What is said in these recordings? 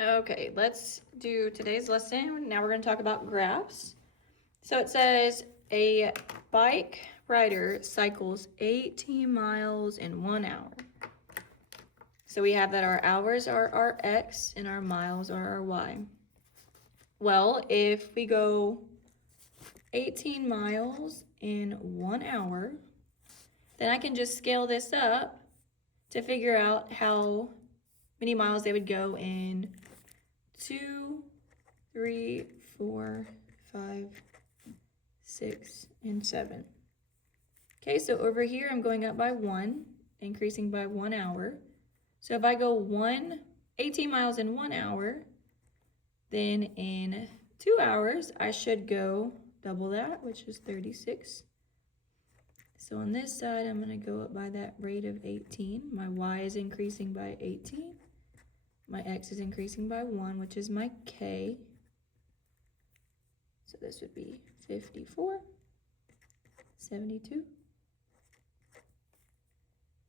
Okay, let's do today's lesson. Now we're going to talk about graphs. So it says a bike rider cycles 18 miles in 1 hour. So we have that our hours are our x and our miles are our y. Well, if we go 18 miles in 1 hour, then I can just scale this up to figure out how many miles they would go in 2, 3, 4, 5, 6, and 7. Okay, so over here I'm going up by 1, increasing by 1 hour. So if I go 18 miles in 1 hour, then in 2 hours I should go double that, which is 36. So on this side I'm going to go up by that rate of 18. My y is increasing by 18. My x is increasing by 1, which is my k. So this would be 54, 72,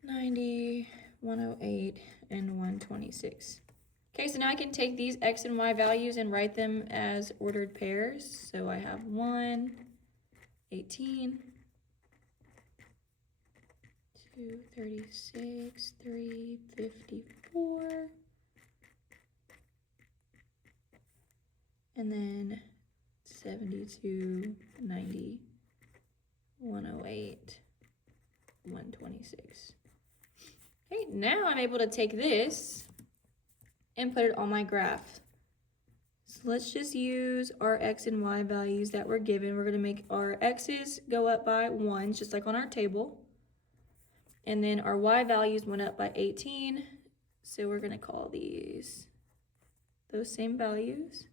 90, 108, and 126. Okay, so now I can take these x and y values and write them as ordered pairs. So I have 1, 18, 2, 36, 3, 54, and then 72, 90, 108, 126. Okay, now I'm able to take this and put it on my graph. So let's just use our x and y values that were given. We're going to make our x's go up by 1, just like on our table. And then our y values went up by 18. So we're going to call these those same values,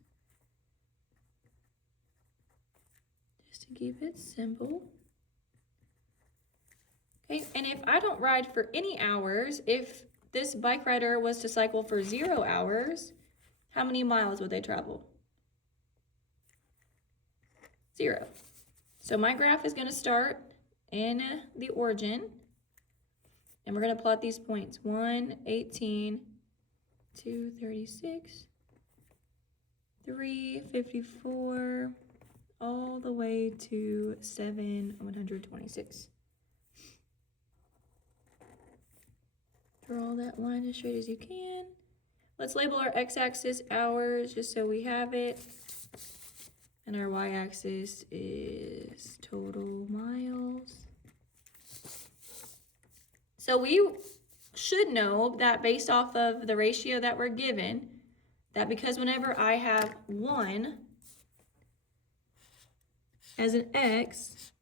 just to keep it simple. Okay, and if I don't ride for any hours, if this bike rider was to cycle for 0 hours, how many miles would they travel? 0. So my graph is going to start in the origin, and we're going to plot these points. 1, 18, 2, 36, 3, 54, all the way to 7, 126. Draw that line as straight as you can. Let's label our x-axis hours just so we have it. And our y-axis is total miles. So we should know that based off of the ratio that we're given, that because whenever I have 1 as an x,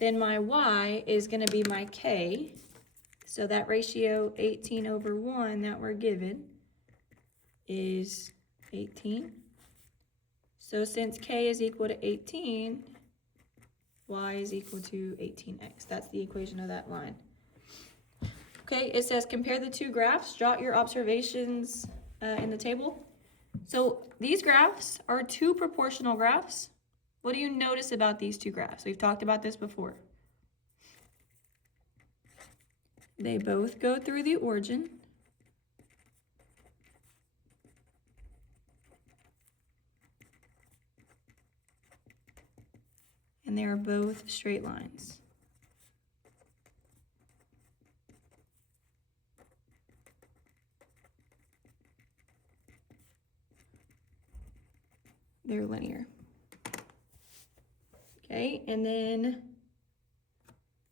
then my y is going to be my k. So that ratio 18 over 1 that we're given is 18. So since k is equal to 18, y is equal to 18x. That's the equation of that line. Okay, it says compare the two graphs. Jot your observations in the table. So these graphs are two proportional graphs. What do you notice about these two graphs? We've talked about this before. They both go through the origin. And they are both straight lines. They're linear. Okay, and then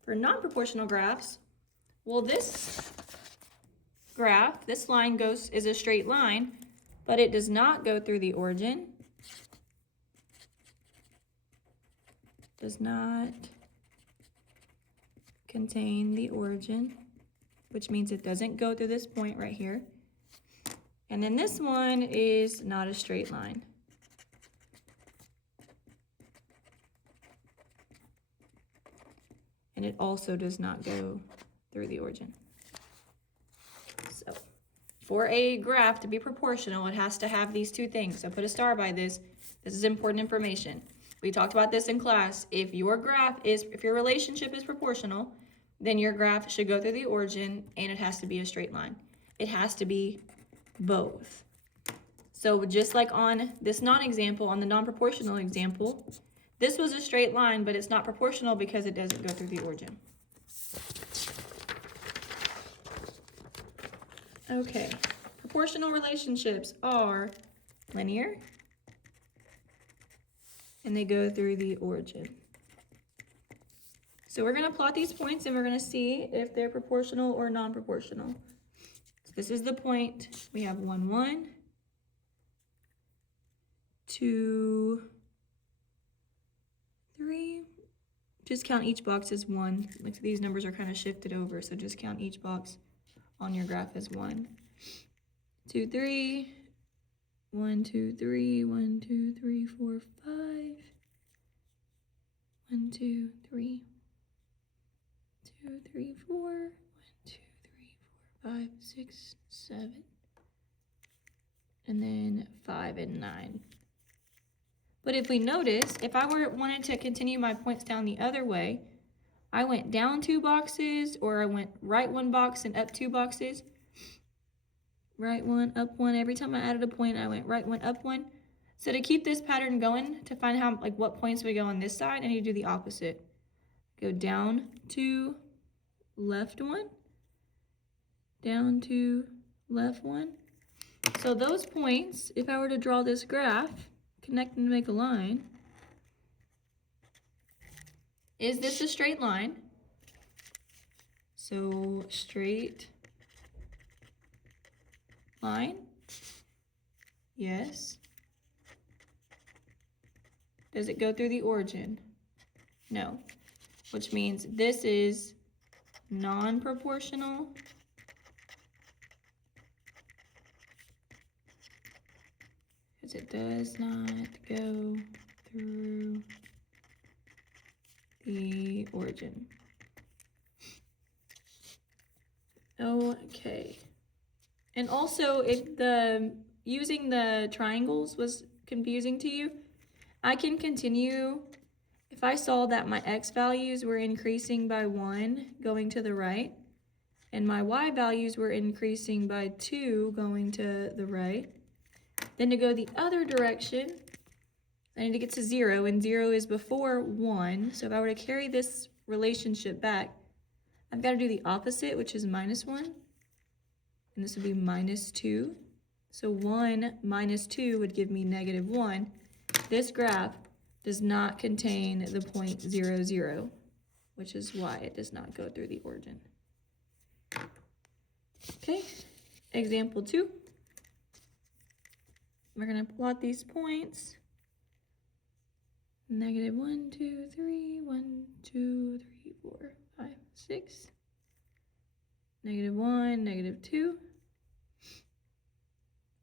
for non-proportional graphs, well, this graph, this line is a straight line, but it does not go through the origin. Does not contain the origin, which means it doesn't go through this point right here. And then this one is not a straight line. And it also does not go through the origin. So for a graph to be proportional, it has to have these two things. So put a star by this. This is important information. We talked about this in class. If your relationship is proportional, then your graph should go through the origin and it has to be a straight line. It has to be both. So just like on this non-example, on the non-proportional example, this was a straight line, but it's not proportional because it doesn't go through the origin. Okay, proportional relationships are linear, and they go through the origin. So we're going to plot these points and we're going to see if they're proportional or non-proportional. So this is the point. We have 1, 1, 2, 3. Just count each box as 1. Like these numbers are kind of shifted over, so just count each box on your graph as 1. 2, 3. 1, 2, 3. 1, 2, 3, 4, 5. 1, 2, 3. 2, 3, 4. 1, 2, 3, 4, 5, 6, 7. And then 5 and 9. But if we notice, if I wanted to continue my points down the other way, I went down 2 boxes, or I went right 1 box and up 2 boxes. Right 1, up 1. Every time I added a point, I went right 1, up 1. So to keep this pattern going, to find how what points would go on this side, I need to do the opposite. Go down 2, left 1, down 2, left 1. So those points, if I were to draw this graph, connect and make a line, is this a straight line? So straight line, yes. Does it go through the origin? No, which means this is non-proportional because it does not go through the origin. Okay. And also, if using the triangles was confusing to you, I can continue. If I saw that my x values were increasing by 1 going to the right, and my y values were increasing by 2 going to the right, then to go the other direction, I need to get to 0, and 0 is before 1. So if I were to carry this relationship back, I've got to do the opposite, which is -1. And this would be -2. So 1 minus 2 would give me -1. This graph does not contain the point 0, 0, which is why it does not go through the origin. Okay, example 2. We're going to plot these points. -1, 2, 3, 1, 2, 3, 4, 5, 6. -1, -2.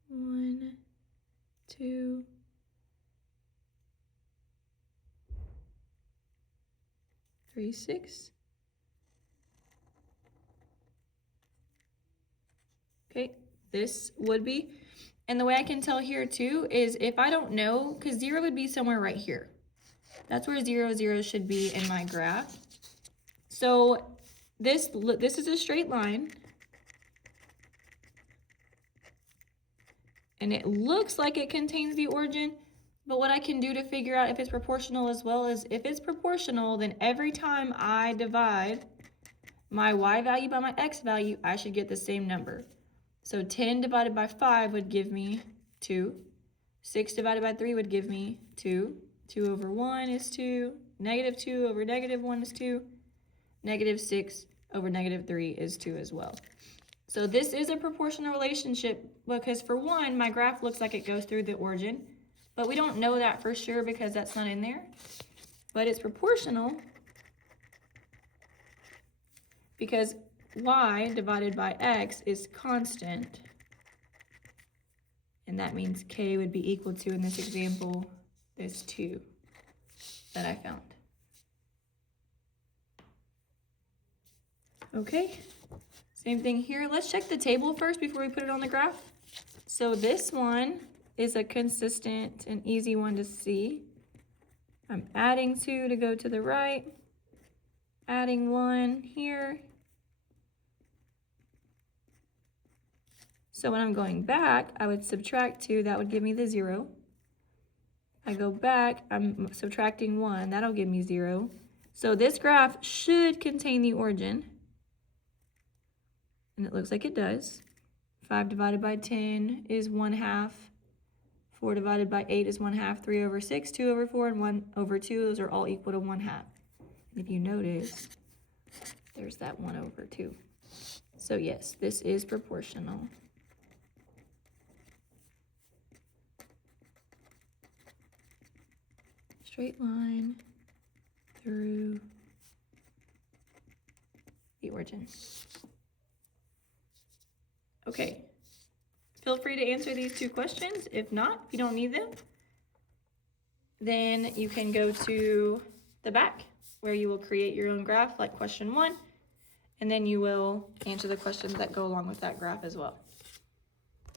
1, 2, 3, 6. Okay, this would be, and the way I can tell here too is if I don't know, because 0 would be somewhere right here. That's where 0, 0 should be in my graph. So this is a straight line. And it looks like it contains the origin, but what I can do to figure out if it's proportional as well is if it's proportional, then every time I divide my y value by my x value, I should get the same number. So 10 divided by 5 would give me 2. 6 divided by 3 would give me 2. 2 over 1 is 2. -2 over -1 is 2. -6 over -3 is 2 as well. So this is a proportional relationship because for one, my graph looks like it goes through the origin, but we don't know that for sure because that's not in there. But it's proportional because y divided by x is constant. And that means k would be equal to, in this example, this 2 that I found. Okay. Same thing here. Let's check the table first before we put it on the graph. So this one is a consistent and easy one to see. I'm adding 2 to go to the right, adding 1 here, So when I'm going back, I would subtract 2, that would give me the 0. I go back, I'm subtracting 1, that'll give me 0. So this graph should contain the origin. And it looks like it does. 5 divided by 10 is 1/2. 4 divided by 8 is 1/2. 3 over 6, 2 over 4, and 1 over 2, those are all equal to 1/2. And if you notice, there's that 1 over 2. So yes, this is proportional. Straight line through the origin. Okay, feel free to answer these 2 questions. If not, if you don't need them, then you can go to the back where you will create your own graph like question 1, and then you will answer the questions that go along with that graph as well.